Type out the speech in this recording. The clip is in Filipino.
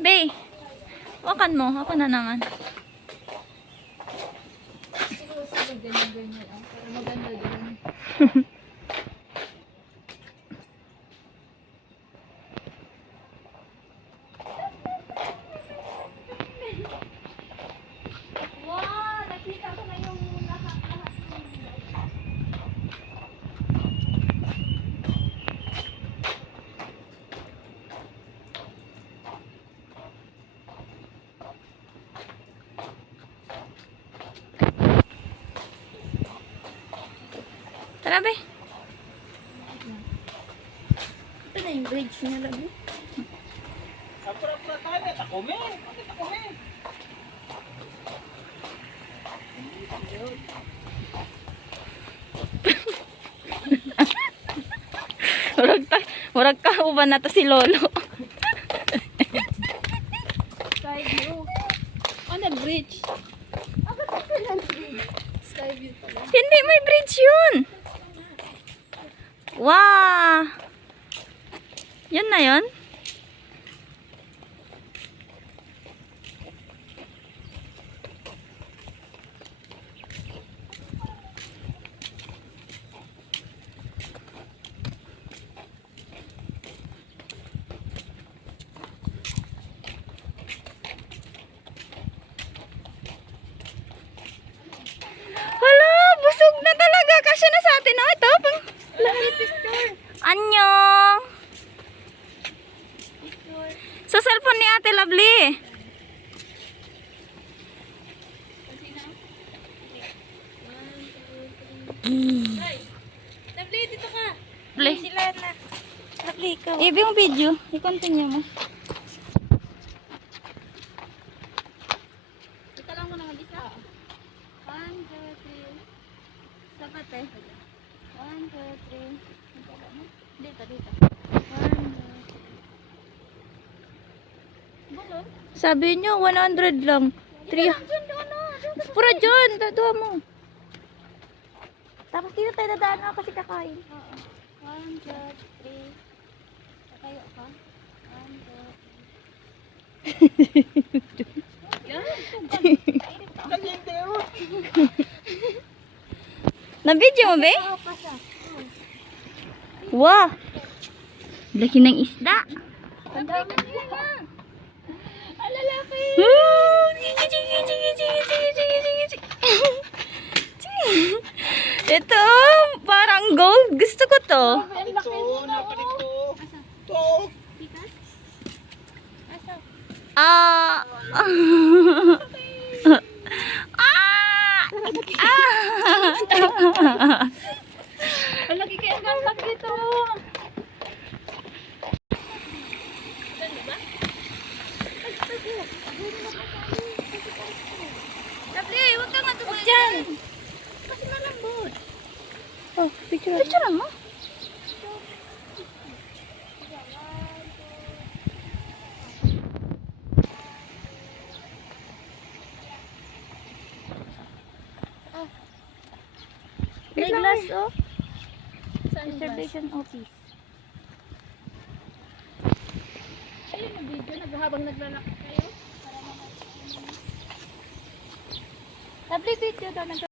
Be, wakan mo. Ako na naman. Siguro sa ganyan-ganyan. ah, Para maganda din. Tara, be. Ito na yung bridge niya lagi. Apura-apura tayo, takome. Bakit takome? Murag ta, murag ka uban na to si Lolo. Sky view. On a bridge. Ako sa ng bridge. Sky view pala. Hindi may bridge yun. Wow. Yun na yun. Hala, busog na talaga. Kasya na sa atin. Oh, ito. Pang... Anyong. Sa cellphone ni Ate Lovely. Lovely, dito ka. Lovely. Sila na. Lovely, ikaw. Ibi yung video. I-continue mo. Ito lang mo naman isa. One, two, three. Sapat eh. One, two, three. Dito, dito. One, two? Sabi nyo, 100 lang. 3. Diyan, doon na. Pura dyan. Datuwa mo. Tapos dito tayo dadaan na kasi kakain. Oo. One, two, three. Tatayo ka. One, two, three. Yan. Kaliente, oh. Na-video mo, be? Wow! Laki ng isda. Ang. Ito, parang gold. Gusto ko to. Ito, na. napalit to. Asa? To. Tikas? Asa? Ah. ah. Ah. Ang laki to. Lovely, huwag ka nga tumayo dyan. Kasi malambot. Oh, picture. Picture mo. May glass, oh. Yung? Reservation office. Ayun ang video. Naghabang naglalakad kayo. Lovely video daw.